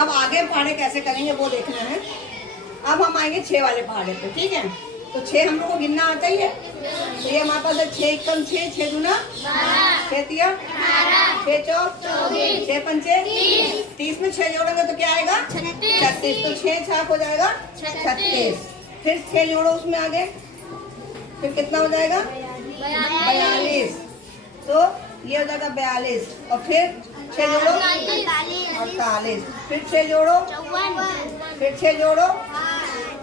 अब आगे पहाड़े कैसे करेंगे वो देखना है। अब हम आएंगे 6 वाले पहाड़े पे, ठीक है। तो 6 हम लोग को गिनना आता ही है। तो ये हमारे पास है 6 एकम 6, 6 दूना 6 तिया 6 चौक 6 पंचे 30 में 6 जोड़ेंगे तो क्या आएगा 36। तो 6 छाप हो जाएगा 36। फिर 6 जोड़ो उसमें आगे, फिर कितना हो जाएगा 42। तो ये हो जाएगा 42। और फिर 6 जोड़ो 48। फिर 6 जोड़ो, फिर 6 जोड़ो,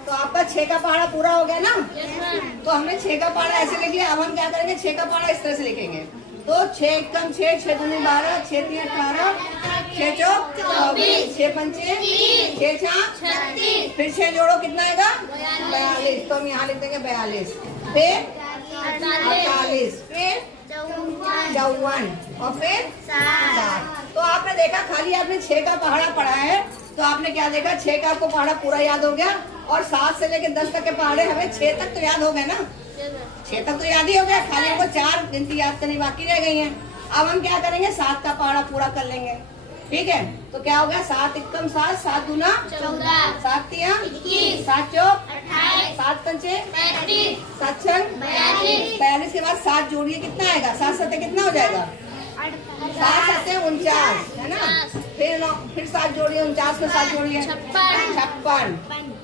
तो आपका 6 का पहाड़ा पूरा हो गया ना। तो हमने 6 का पहाड़ा ऐसे लिख लिया। अब हम क्या करेंगे 6 का पहाड़ा इस तरह से लिखेंगे। तो 6 एकम 6, 6 दूनी 12, 6 तिया 18, 6 चौक 24, 6 पंचे 6 छाक 36। फिर 6 जोड़ो कितना आएगा 42। तो हम यहाँ लिख देंगे 42। फिर 48, फिर 54 और फिर 7। तो आपने देखा खाली आपने 6 का पहाड़ा पढ़ा है तो आपने क्या देखा 6 का आपको पहाड़ा पूरा याद हो गया। और 7 से लेकर 10 तक के पहाड़े हमें 6 तक तो याद हो गए ना। 6 तक तो याद ही हो गया, खाली हमको 4 गिनती याद करनी बाकी रह गई है। अब हम क्या करेंगे 7 का पहाड़ा पूरा कर लेंगे, ठीक है। तो क्या हो गया 7 एकम 7, 7 दूना 14, 7 तिया 21, 7 चौक 28, 7 पंचे 35, 7 छंग 42 के बाद 7 जोड़िए कितना आएगा 7 सत्ते कितना हो जाएगा 7 सत्ते 49 है ना। फिर 7 जोड़िए 49 में 7 जोड़िए 56।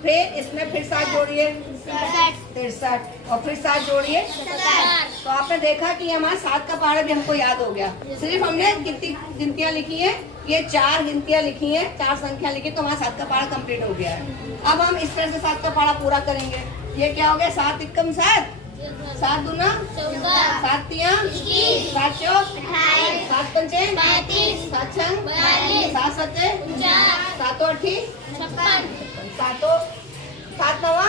फिर इसमें फिर 7 जोड़िए 63 और फिर 7 जोड़िए 70। तो आपने देखा कि हमारा 7 का पहाड़ा भी हमको याद हो गया। सिर्फ हमने गिनतियाँ लिखी है, ये 4 गिनतियाँ लिखी है, 4 संख्या लिखी, तो हमारा 7 का पहाड़ा कंप्लीट हो गया है। अब हम इस तरह से 7 का पहाड़ा पूरा करेंगे। ये क्या हो गया 7 एकम 7, 7 दूना 7 तिया 7 चौक 7 पंचे 7 छंग 7 सत्ते 7 8 7 नवा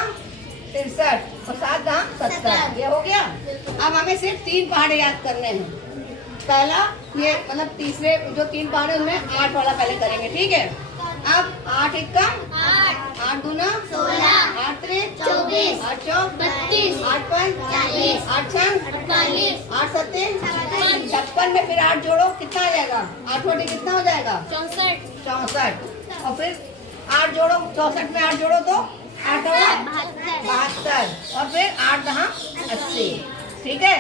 63 और 7 दहा 70। ये हो गया। अब हमें सिर्फ 3 पहाड़े याद करने हैं। पहला ये मतलब तीसरे जो 3 पहाड़े उनमें 8 वाला पहले करेंगे, ठीक है। अब 8 एकम 8 दूना 8 त्रिक 24, 8 चौक 32, 8 पंच 40, 8 छंग 48, 8 सत्ते 56 में फिर 8 जोड़ो कितना आ जाएगा 8 वाटी कितना हो जाएगा 64। और फिर 8 जोड़ो 64 में 8 जोड़ो तो 8 72 और फिर 8 दहा 80, ठीक है।